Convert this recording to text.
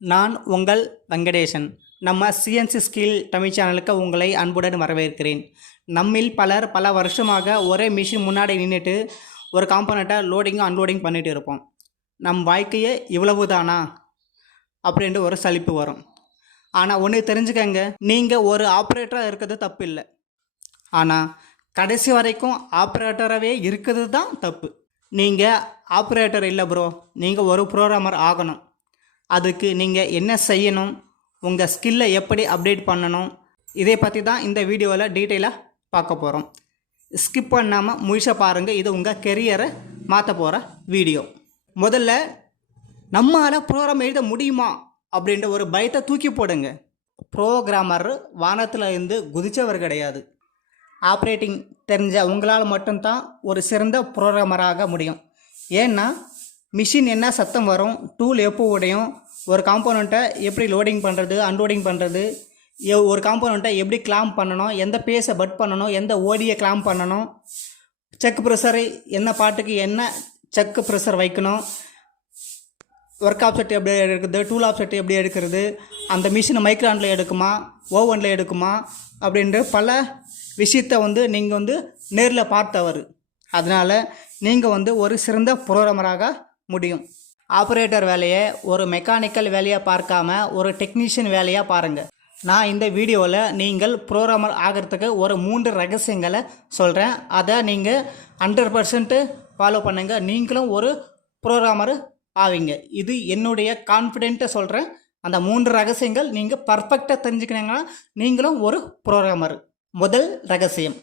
நான் உங்கள் வெங்கடேசன். நம்ம சிஎன்சி ஸ்கில் தமிழ் சேனலுக்கு உங்களை அன்புடன் வரவேற்கிறேன். நம்மில் பலர் பல வருஷமாக ஒரே மிஷின் முன்னாடி நின்றுட்டு ஒரு காம்போனண்ட்டை லோடிங்கும் அன்லோடிங் பண்ணிகிட்டு இருப்போம். நம் வாழ்க்கையே இவ்வளவு தானா அப்படின்ட்டு ஒரு சலிப்பு வரும். ஆனால் ஒன்று தெரிஞ்சுக்கங்க, நீங்கள் ஒரு ஆப்ரேட்டராக இருக்கிறது தப்பு இல்லை. ஆனால் கடைசி வரைக்கும் ஆப்ரேட்டராகவே இருக்கிறது தான் தப்பு. நீங்கள் ஆப்ரேட்டர் இல்லை ப்ரோ, நீங்கள் ஒரு ப்ரோக்ராமர் ஆகணும். அதுக்கு நீங்கள் என்ன செய்யணும், உங்கள் ஸ்கில்லை எப்படி அப்டேட் பண்ணணும், இதை பற்றி தான் இந்த வீடியோவில் டீட்டெயிலாக பார்க்க போகிறோம். ஸ்கிப் பண்ணாமல் முழுசாக பாருங்கள். இது உங்கள் கெரியரை மாற்ற போகிற வீடியோ. முதல்ல நம்மளால் ப்ரோக்ராம் எழுத முடியுமா அப்படின்ற ஒரு பயத்தை தூக்கி போடுங்க. ப்ரோக்ராமர் வானத்தில் இருந்து குதித்தவர் கிடையாது. ஆப்ரேட்டிங் தெரிஞ்ச உங்களால் மட்டும்தான் ஒரு சிறந்த ப்ரோக்ராமராக முடியும். ஏன்னா மிஷின் என்ன சத்தம் வரும், டூல் எப்போ உடையும், ஒரு காம்போனண்ட்டை எப்படி லோடிங் பண்ணுறது அன்லோடிங் பண்ணுறது, ஒரு காம்போனண்ட்டை எப்படி கிளாம் பண்ணணும், எந்த பேஸை பட் பண்ணணும், எந்த ஓடியை கிளாம் பண்ணணும், செக் ப்ரெஷரு என்ன பாட்டுக்கு என்ன செக் ப்ரெஷர் வைக்கணும், ஒர்க் ஆப்செட் எப்படி எடுக்கிறது, டூல் ஆப்செட் எப்படி எடுக்கிறது, அந்த மிஷினை மைக்ரானில் எடுக்குமா ஓவனில் எடுக்குமா அப்படின்ற பல விஷயத்தை நீங்கள் நேரில் பார்த்தவர். அதனால் நீங்கள் ஒரு சிறந்த ப்ரோக்ராமராக முடியும். ஆப்ரேட்டர் வேலையை ஒரு மெக்கானிக்கல் வேலையாக பார்க்காம ஒரு டெக்னீஷியன் வேலையாக பாருங்கள். நான் இந்த வீடியோவில் நீங்கள் ப்ரோக்ராமர் ஆகிறதுக்கு ஒரு 3 ரகசியங்களை சொல்கிறேன். அதை நீங்கள் 100% ஃபாலோ பண்ணுங்கள். நீங்களும் ஒரு ப்ரோக்ராமர் ஆவீங்க. இது என்னுடைய கான்ஃபிடென்ட்டை சொல்கிறேன். அந்த 3 ரகசியங்கள் நீங்கள் பர்ஃபெக்டாக தெரிஞ்சுக்கினீங்கன்னா நீங்களும் ஒரு ப்ரோக்ராமர். முதல் ரகசியம்,